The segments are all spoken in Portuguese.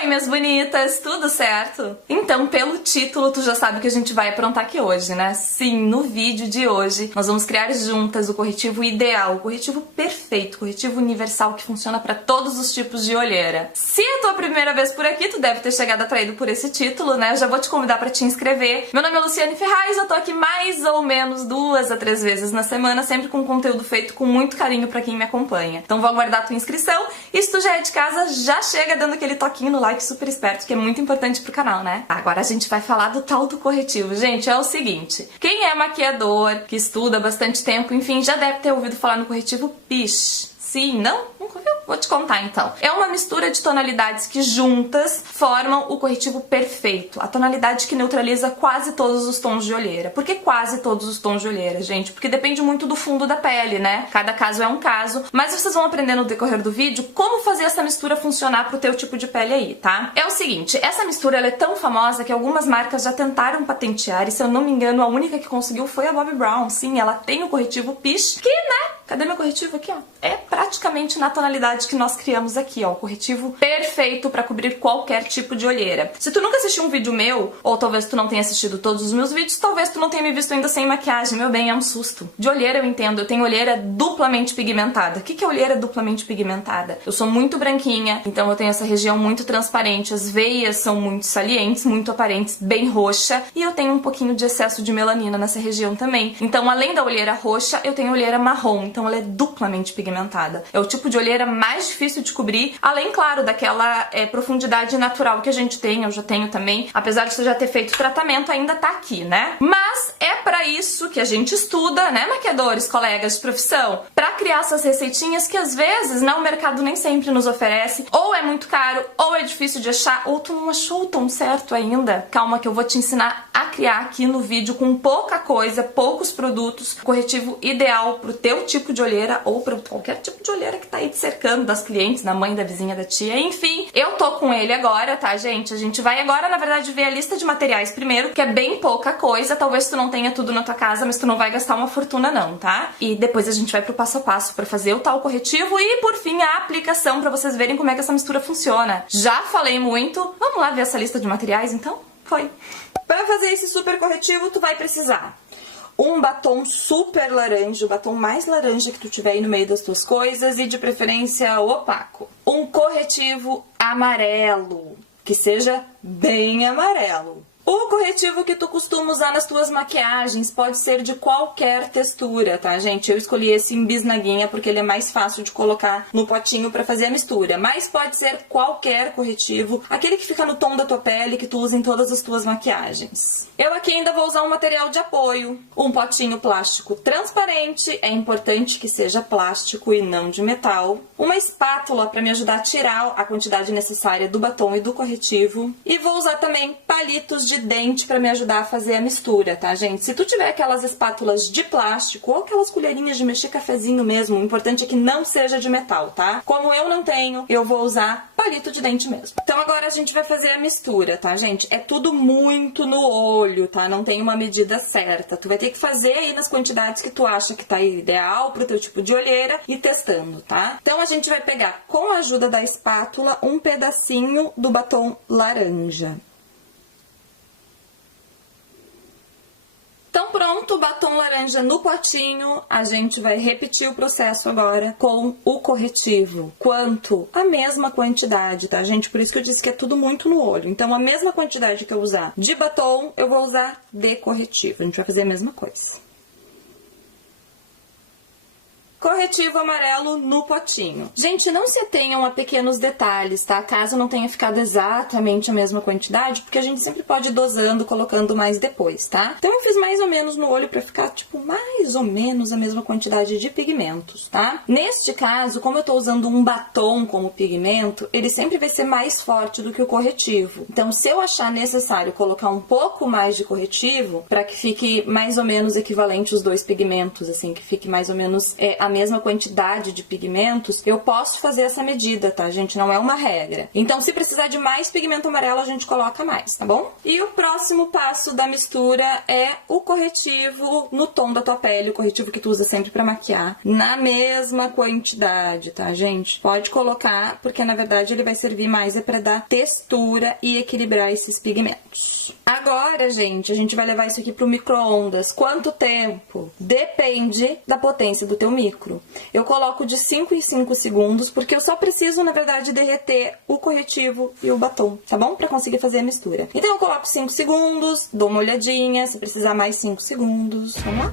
Oi, minhas bonitas, tudo certo? Então, pelo título, tu já sabe o que a gente vai aprontar aqui hoje, né? Sim, no vídeo de hoje, nós vamos criar juntas o corretivo ideal, o corretivo perfeito, o corretivo universal que funciona para todos os tipos de olheira. Se é a tua primeira vez por aqui, tu deve ter chegado atraído por esse título, né? Eu já vou te convidar para te inscrever. Meu nome é Luciane Ferraz, eu tô aqui mais ou menos 2 a 3 vezes na semana, sempre com conteúdo feito com muito carinho para quem me acompanha. Então vou aguardar a tua inscrição e se tu já é de casa, já chega dando aquele toquinho no like super esperto, que é muito importante pro canal, né? Agora a gente vai falar do tal do corretivo. Gente, é o seguinte, quem é maquiador, que estuda há bastante tempo, enfim, já deve ter ouvido falar no corretivo Piche. Sim, não? Nunca viu? Vou te contar então. É uma mistura de tonalidades que juntas formam o corretivo perfeito. A tonalidade que neutraliza quase todos os tons de olheira. Por que quase todos os tons de olheira, gente? Porque depende muito do fundo da pele, né? Cada caso é um caso. Mas vocês vão aprender no decorrer do vídeo como fazer essa mistura funcionar pro teu tipo de pele aí, tá? É o seguinte, essa mistura ela é tão famosa que algumas marcas já tentaram patentear e se eu não me engano a única que conseguiu foi a Bobbi Brown. Sim, ela tem o corretivo Piche, que, né? Cadê meu corretivo aqui, ó? É praticamente na tonalidade que nós criamos aqui, ó. O corretivo perfeito pra cobrir qualquer tipo de olheira. Se tu nunca assistiu um vídeo meu, ou talvez tu não tenha assistido todos os meus vídeos, talvez tu não tenha me visto ainda sem maquiagem. Meu bem, é um susto. De olheira eu entendo, eu tenho olheira duplamente pigmentada. O que é olheira duplamente pigmentada? Eu sou muito branquinha, então eu tenho essa região muito transparente, as veias são muito salientes, muito aparentes, bem roxa, e eu tenho um pouquinho de excesso de melanina nessa região também. Então, além da olheira roxa, eu tenho olheira marrom, então ela é duplamente pigmentada. É o tipo de olheira mais difícil de cobrir, além, claro, daquela profundidade natural que a gente tem, eu já tenho também, apesar de você já ter feito tratamento, ainda tá aqui, né? Mas é pra isso que a gente estuda, né, maquiadores, colegas de profissão? Pra criar essas receitinhas que às vezes, né, o mercado nem sempre nos oferece, ou é muito caro, ou é difícil de achar, ou tu não achou o tom certo ainda. Calma que eu vou te ensinar a criar aqui no vídeo com pouca coisa, poucos produtos, o corretivo ideal pro teu tipo de olheira ou para qualquer tipo de olheira que tá aí te cercando, das clientes, da mãe, da vizinha, da tia, enfim. Eu tô com ele agora, tá, gente? A gente vai agora, na verdade, ver a lista de materiais primeiro, que é bem pouca coisa, talvez tu não tenha tudo na tua casa, mas tu não vai gastar uma fortuna não, tá? E depois a gente vai pro passo a passo pra fazer o tal corretivo e, por fim, a aplicação pra vocês verem como é que essa mistura funciona. Já falei muito, vamos lá ver essa lista de materiais, então? Foi! Pra fazer esse super corretivo, tu vai precisar um batom super laranja, o batom mais laranja que tu tiver aí no meio das tuas coisas e de preferência opaco. Um corretivo amarelo, que seja bem amarelo. O corretivo que tu costuma usar nas tuas maquiagens pode ser de qualquer textura, tá, gente? Eu escolhi esse em bisnaguinha porque ele é mais fácil de colocar no potinho pra fazer a mistura. Mas pode ser qualquer corretivo, aquele que fica no tom da tua pele, que tu usa em todas as tuas maquiagens. Eu aqui ainda vou usar um material de apoio, um potinho plástico transparente, é importante que seja plástico e não de metal, uma espátula pra me ajudar a tirar a quantidade necessária do batom e do corretivo, e vou usar também palitos de dente pra me ajudar a fazer a mistura, tá, gente? Se tu tiver aquelas espátulas de plástico ou aquelas colherinhas de mexer cafezinho mesmo, o importante é que não seja de metal, tá? Como eu não tenho, eu vou usar palito de dente mesmo. Então agora a gente vai fazer a mistura, tá, gente? É tudo muito no olho, tá? Não tem uma medida certa. Tu vai ter que fazer aí nas quantidades que tu acha que tá ideal pro teu tipo de olheira e testando, tá? Então a gente vai pegar, com a ajuda da espátula, um pedacinho do batom laranja. Então pronto, batom laranja no potinho, a gente vai repetir o processo agora com o corretivo. Quanto? A mesma quantidade, tá, gente? Por isso que eu disse que é tudo muito no olho. Então a mesma quantidade que eu usar de batom, eu vou usar de corretivo. A gente vai fazer a mesma coisa. Corretivo amarelo no potinho. Gente, não se atenham a pequenos detalhes, tá? Caso não tenha ficado exatamente a mesma quantidade, porque a gente sempre pode ir dosando, colocando mais depois, tá? Então eu fiz mais ou menos no olho pra ficar, tipo, mais ou menos a mesma quantidade de pigmentos, tá? Neste caso, como eu tô usando um batom como pigmento, ele sempre vai ser mais forte do que o corretivo. Então, se eu achar necessário colocar um pouco mais de corretivo, pra que fique mais ou menos equivalente os dois pigmentos, assim, que fique mais ou menos a mesma quantidade de pigmentos, eu posso fazer essa medida, tá, gente? Não é uma regra. Então, se precisar de mais pigmento amarelo, a gente coloca mais, tá bom? E o próximo passo da mistura é o corretivo no tom da tua pele, o corretivo que tu usa sempre pra maquiar, na mesma quantidade, tá, gente? Pode colocar, porque na verdade ele vai servir mais pra dar textura e equilibrar esses pigmentos. Agora, gente, a gente vai levar isso aqui pro micro-ondas. Quanto tempo? Depende da potência do teu micro. Eu coloco de 5 em 5 segundos, porque eu só preciso, na verdade, derreter o corretivo e o batom, tá bom? Pra conseguir fazer a mistura. Então eu coloco 5 segundos, dou uma olhadinha, se precisar mais 5 segundos. Vamos lá?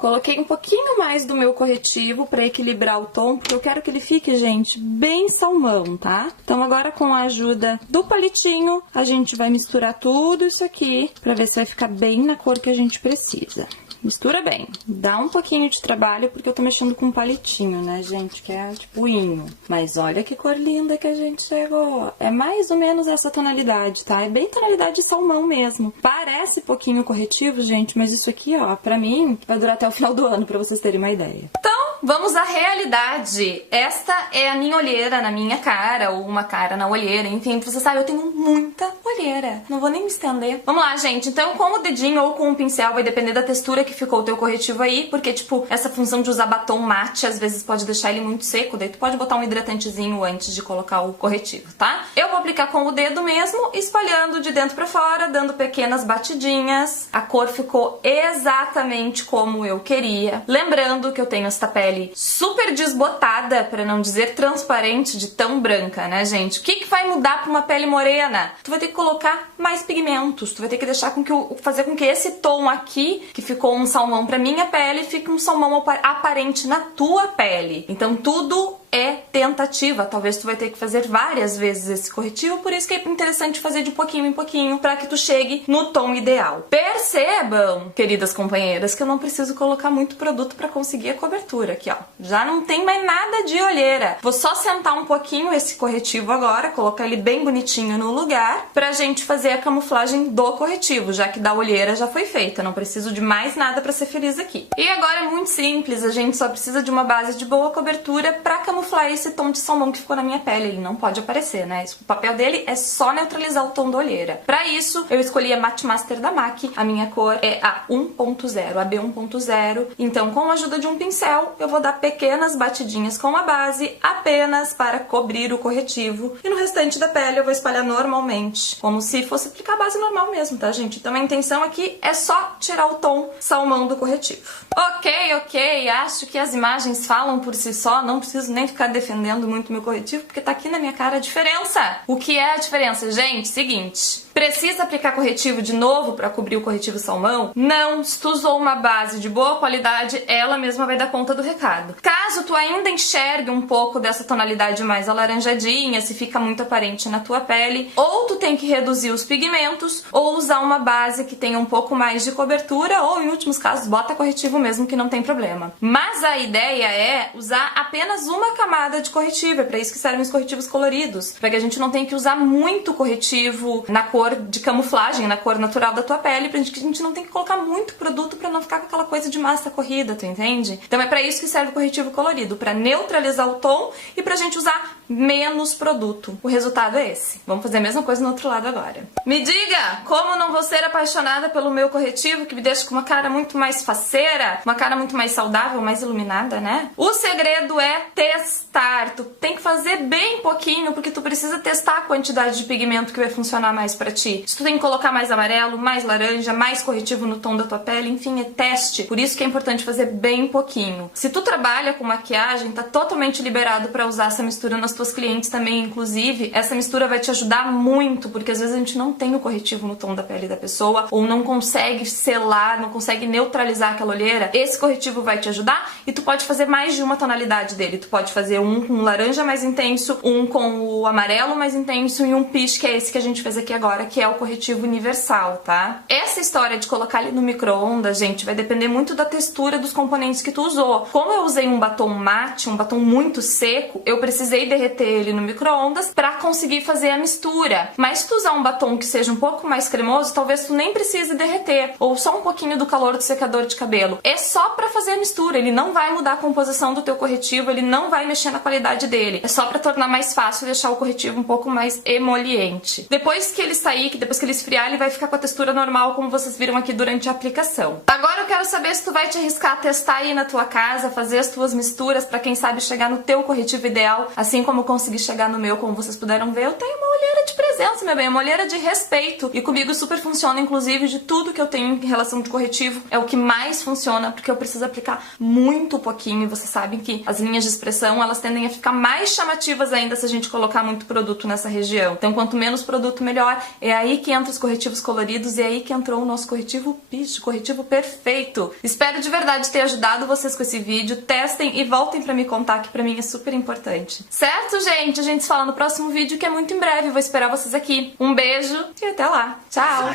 Coloquei um pouquinho mais do meu corretivo pra equilibrar o tom, porque eu quero que ele fique, gente, bem salmão, tá? Então agora, com a ajuda do palitinho, a gente vai misturar tudo isso aqui pra ver se vai ficar bem na cor que a gente precisa. Mistura bem. Dá um pouquinho de trabalho porque eu tô mexendo com um palitinho, né, gente? Que é tipo inho. Mas olha que cor linda que a gente chegou. É mais ou menos essa tonalidade, tá? É bem tonalidade de salmão mesmo. Parece pouquinho corretivo, gente, mas isso aqui, ó, pra mim, vai durar até o final do ano, pra vocês terem uma ideia. Então, vamos à realidade. Esta é a minha olheira na minha cara, ou uma cara na olheira. Enfim, você sabe, eu tenho muita olheira. Não vou nem me estender. Vamos lá, gente. Então, com o dedinho ou com o pincel, vai depender da textura que ficou o teu corretivo aí, porque, tipo, essa função de usar batom mate, às vezes pode deixar ele muito seco, daí tu pode botar um hidratantezinho antes de colocar o corretivo, tá? Eu vou aplicar com o dedo mesmo, espalhando de dentro pra fora, dando pequenas batidinhas. A cor ficou exatamente como eu queria. Lembrando que eu tenho essa pele super desbotada, pra não dizer transparente, de tão branca, né, gente? O que vai mudar pra uma pele morena? Tu vai ter que colocar mais pigmentos, tu vai ter que deixar fazer com que esse tom aqui, que ficou um salmão pra minha pele, fique um salmão aparente na tua pele. Então tudo é tentativa, talvez tu vai ter que fazer várias vezes esse corretivo, por isso que é interessante fazer de pouquinho em pouquinho pra que tu chegue no tom ideal. Percebam, queridas companheiras, que eu não preciso colocar muito produto pra conseguir a cobertura aqui, ó. Já não tem mais nada de olheira. Vou só sentar um pouquinho esse corretivo agora, colocar ele bem bonitinho no lugar, pra gente fazer a camuflagem do corretivo, já que da olheira já foi feita, não preciso de mais nada pra ser feliz aqui. E agora é muito simples, a gente só precisa de uma base de boa cobertura pra camuflar esse tom de salmão que ficou na minha pele. Ele não pode aparecer, né? O papel dele é só neutralizar o tom da olheira. Pra isso, eu escolhi a Matte Master da MAC. A minha cor é a 1.0, a B1.0. Então, com a ajuda de um pincel, eu vou dar pequenas batidinhas com a base, apenas para cobrir o corretivo. E no restante da pele eu vou espalhar normalmente, como se fosse aplicar a base normal mesmo, tá, gente? Então a intenção aqui é só tirar o tom salmão do corretivo. Ok, acho que as imagens falam por si só, não preciso nem ficar defendendo muito meu corretivo, porque tá aqui na minha cara a diferença. O que é a diferença, gente? Seguinte, precisa aplicar corretivo de novo pra cobrir o corretivo salmão? Não, se tu usou uma base de boa qualidade, ela mesma vai dar conta do recado. Caso tu ainda enxergue um pouco dessa tonalidade mais alaranjadinha, se fica muito aparente na tua pele, ou tu tem que reduzir os pigmentos, ou usar uma base que tenha um pouco mais de cobertura, ou em últimos casos, bota corretivo mesmo, que não tem problema. Mas a ideia é usar apenas uma camada de corretivo, é pra isso que servem os corretivos coloridos, pra que a gente não tenha que usar muito corretivo na cor de camuflagem, na cor natural da tua pele, pra que a gente não tenha que colocar muito produto pra não ficar com aquela coisa de massa corrida, tu entende? Então é pra isso que serve o corretivo colorido, pra neutralizar o tom e pra gente usar menos produto. O resultado é esse. Vamos fazer a mesma coisa no outro lado agora. Me diga, como não vou ser apaixonada pelo meu corretivo, que me deixa com uma cara muito mais faceira, uma cara muito mais saudável, mais iluminada, né? O segredo é testar. Tu tem que fazer bem pouquinho, porque tu precisa testar a quantidade de pigmento que vai funcionar mais pra ti. Se tu tem que colocar mais amarelo, mais laranja, mais corretivo no tom da tua pele, enfim, é teste. Por isso que é importante fazer bem pouquinho. Se tu trabalha com maquiagem, tá totalmente liberado pra usar essa mistura nas tuas clientes também, inclusive. Essa mistura vai te ajudar muito, porque às vezes a gente não tem o corretivo no tom da pele da pessoa, ou não consegue selar, não consegue neutralizar aquela olheira. Esse corretivo vai te ajudar e tu pode fazer mais de uma tonalidade dele. Tu pode fazer um com laranja mais intenso, um com o amarelo mais intenso e um peach, que é esse que a gente fez aqui agora, que é o corretivo universal, tá? Essa história de colocar ele no micro-ondas, gente, vai depender muito da textura dos componentes que tu usou. Como eu usei um batom mate, um batom muito seco, eu precisei derreter derreter ele no micro-ondas pra conseguir fazer a mistura. Mas se tu usar um batom que seja um pouco mais cremoso, talvez tu nem precise derreter, ou só um pouquinho do calor do secador de cabelo. É só pra fazer a mistura, ele não vai mudar a composição do teu corretivo, ele não vai mexer na qualidade dele. É só pra tornar mais fácil e deixar o corretivo um pouco mais emoliente. Depois que ele sair, depois que ele esfriar, ele vai ficar com a textura normal, como vocês viram aqui durante a aplicação. Agora eu quero saber se tu vai te arriscar a testar aí na tua casa, fazer as tuas misturas pra quem sabe chegar no teu corretivo ideal, assim como eu consegui chegar no meu, como vocês puderam ver. Eu tenho uma olheira de presença, meu bem, uma olheira de respeito. E comigo super funciona, inclusive, de tudo que eu tenho em relação de corretivo, é o que mais funciona, porque eu preciso aplicar muito pouquinho, e vocês sabem que as linhas de expressão, elas tendem a ficar mais chamativas ainda se a gente colocar muito produto nessa região. Então, quanto menos produto, melhor. É aí que entra os corretivos coloridos, e é aí que entrou o nosso corretivo Peach, corretivo perfeito. Espero de verdade ter ajudado vocês com esse vídeo. Testem e voltem pra me contar, que pra mim é super importante. Certo, gente? A gente se fala no próximo vídeo, que é muito em breve. Vou esperar vocês aqui. Um beijo e até lá. Tchau!